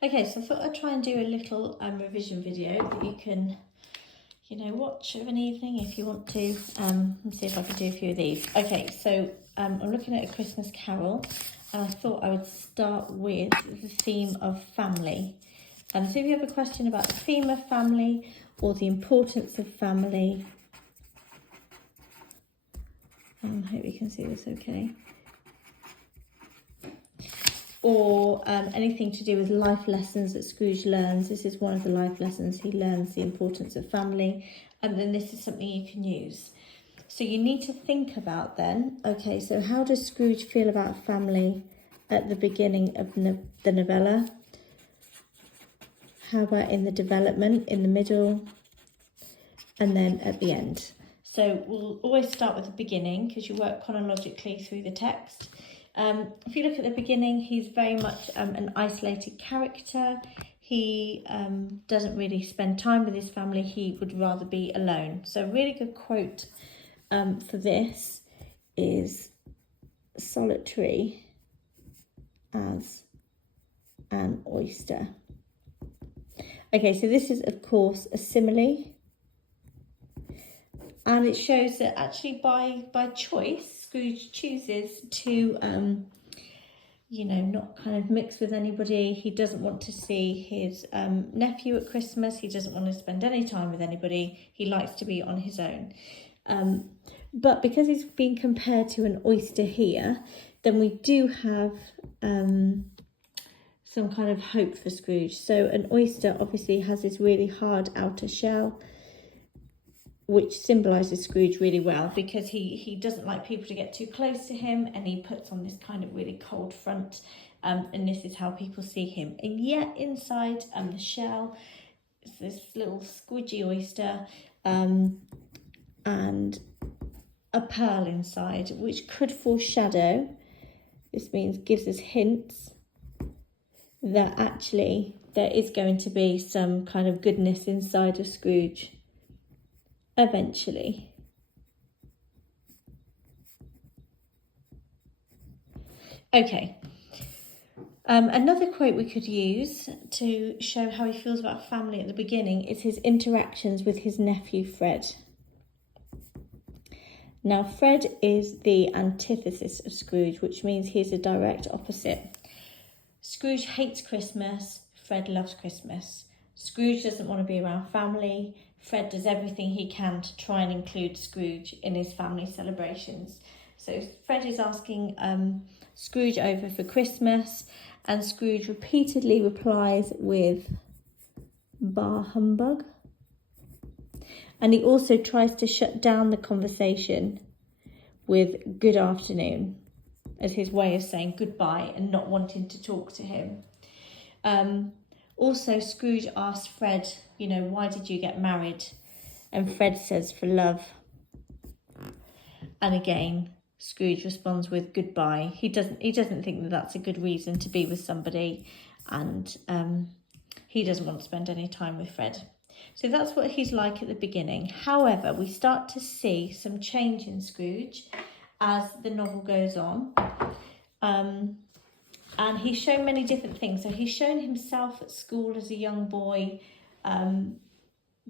Okay, so I thought I'd try and do a little revision video that you can, watch of an evening if you want to. And see if I can do a few of these. Okay, so I'm looking at A Christmas Carol, and I thought I would start with the theme of family. So if you have a question about the theme of family or the importance of family, I hope you can see this okay. Or anything to do with life lessons that Scrooge learns. This is one of the life lessons he learns, the importance of family, and then this is something you can use. So you need to think about then, okay, so how does Scrooge feel about family at the beginning of the novella? How about in the development, in the middle, and then at the end? So we'll always start with the beginning because you work chronologically through the text. If you look at the beginning, he's very much an isolated character. He doesn't really spend time with his family. He would rather be alone. So a really good quote for this is solitary as an oyster. Okay, so this is, of course, a simile. And it shows that actually by choice, Scrooge chooses to, not kind of mix with anybody. He doesn't want to see his nephew at Christmas. He doesn't want to spend any time with anybody. He likes to be on his own. But because he's being compared to an oyster here, then we do have some kind of hope for Scrooge. So an oyster obviously has this really hard outer shell, which symbolises Scrooge really well because he doesn't like people to get too close to him, and he puts on this kind of really cold front, and this is how people see him. And yet inside the shell is this little squidgy oyster and a pearl inside, which could foreshadow, this means gives us hints that actually there is going to be some kind of goodness inside of Scrooge eventually. Okay. Another quote we could use to show how he feels about family at the beginning is his interactions with his nephew Fred. Now, Fred is the antithesis of Scrooge, which means he's a direct opposite. Scrooge hates Christmas. Fred loves Christmas. Scrooge doesn't want to be around family. Fred does everything he can to try and include Scrooge in his family celebrations. So Fred is asking Scrooge over for Christmas, and Scrooge repeatedly replies with "Bah humbug." And he also tries to shut down the conversation with "good afternoon" as his way of saying goodbye and not wanting to talk to him. Also, Scrooge asks Fred, why did you get married? And Fred says, for love. And again, Scrooge responds with goodbye. He doesn't think that that's a good reason to be with somebody, and he doesn't want to spend any time with Fred. So that's what he's like at the beginning. However, we start to see some change in Scrooge as the novel goes on. And he's shown many different things. So he's shown himself at school as a young boy,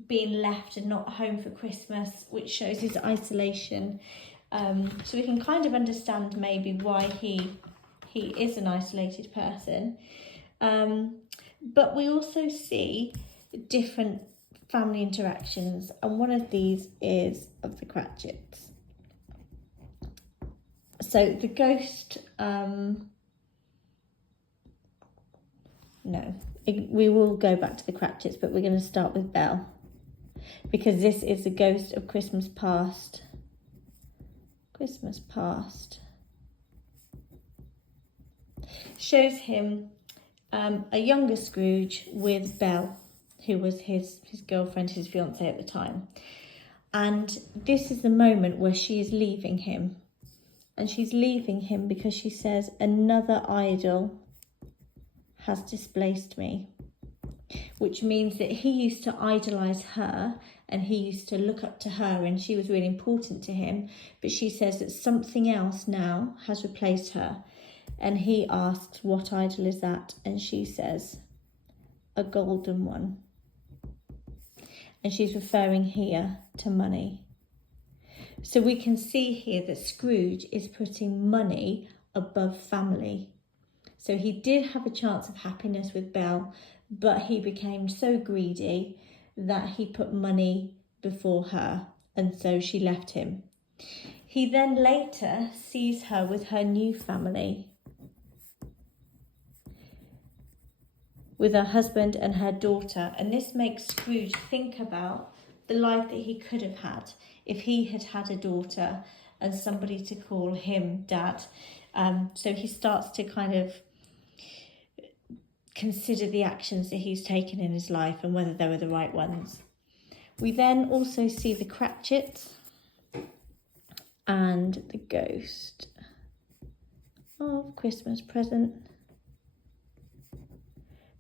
being left and not home for Christmas, which shows his isolation. So we can kind of understand maybe why he is an isolated person. But we also see different family interactions, and one of these is of the Cratchits. So the ghost... No, we will go back to the Cratchits, but we're going to start with Belle, because this is the ghost of Christmas past. Christmas past shows him a younger Scrooge with Belle, who was his girlfriend, his fiancée at the time. And this is the moment where she is leaving him. And she's leaving him because she says, another idol has displaced me, which means that he used to idolize her and he used to look up to her and she was really important to him, but she says that something else now has replaced her, and he asks, what idol is that? And she says, a golden one. And she's referring here to money. So we can see here that Scrooge is putting money above family. So he did have a chance of happiness with Belle, but he became so greedy that he put money before her, and so she left him. He then later sees her with her new family, with her husband and her daughter, and this makes Scrooge think about the life that he could have had if he had had a daughter and somebody to call him dad. So he starts to kind of consider the actions that he's taken in his life and whether they were the right ones. We then also see the Cratchits and the ghost of Christmas present.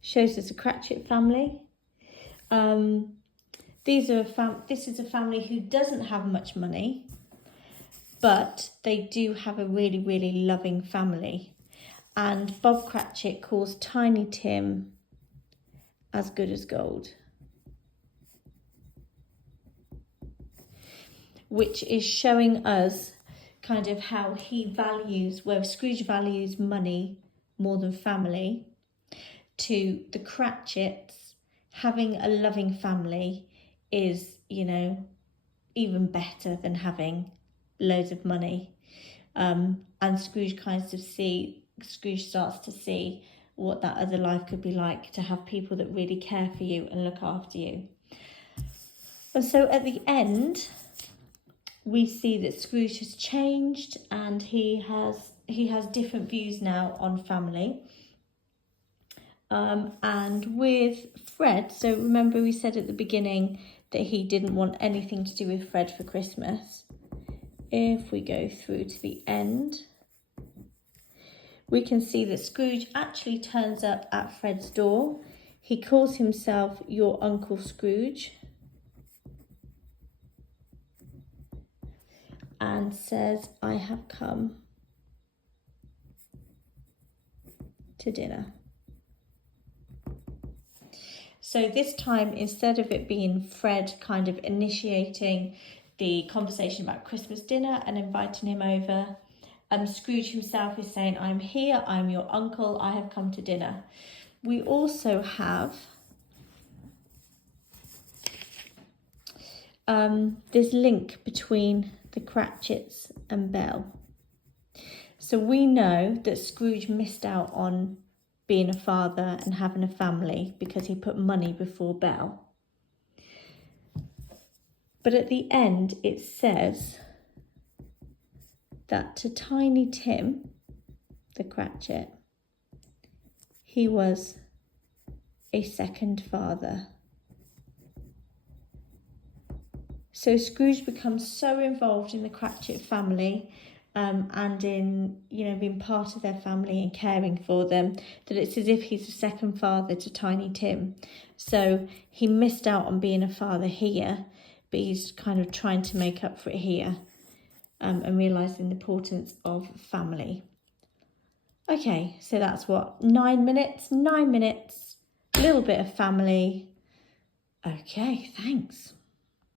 Shows us a Cratchit family. This is a family who doesn't have much money, but they do have a really, really loving family. And Bob Cratchit calls Tiny Tim as good as gold, which is showing us kind of how he values, where Scrooge values money more than family, to the Cratchits, having a loving family is, even better than having loads of money. And Scrooge starts to see what that other life could be like, to have people that really care for you and look after you. And so at the end, we see that Scrooge has changed and he has different views now on family. And with Fred, so remember we said at the beginning that he didn't want anything to do with Fred for Christmas. If we go through to the end, we can see that Scrooge actually turns up at Fred's door. He calls himself your Uncle Scrooge and says, I have come to dinner. So this time, instead of it being Fred kind of initiating the conversation about Christmas dinner and inviting him over, Scrooge himself is saying, I'm here, I'm your uncle, I have come to dinner. We also have this link between the Cratchits and Belle. So we know that Scrooge missed out on being a father and having a family because he put money before Belle. But at the end, it says that to Tiny Tim, the Cratchit, he was a second father. So Scrooge becomes so involved in the Cratchit family and in, being part of their family and caring for them, that it's as if he's a second father to Tiny Tim. So he missed out on being a father here, but he's kind of trying to make up for it here and realising the importance of family. Okay, so that's what, 9 minutes, a little bit of family. Okay, thanks.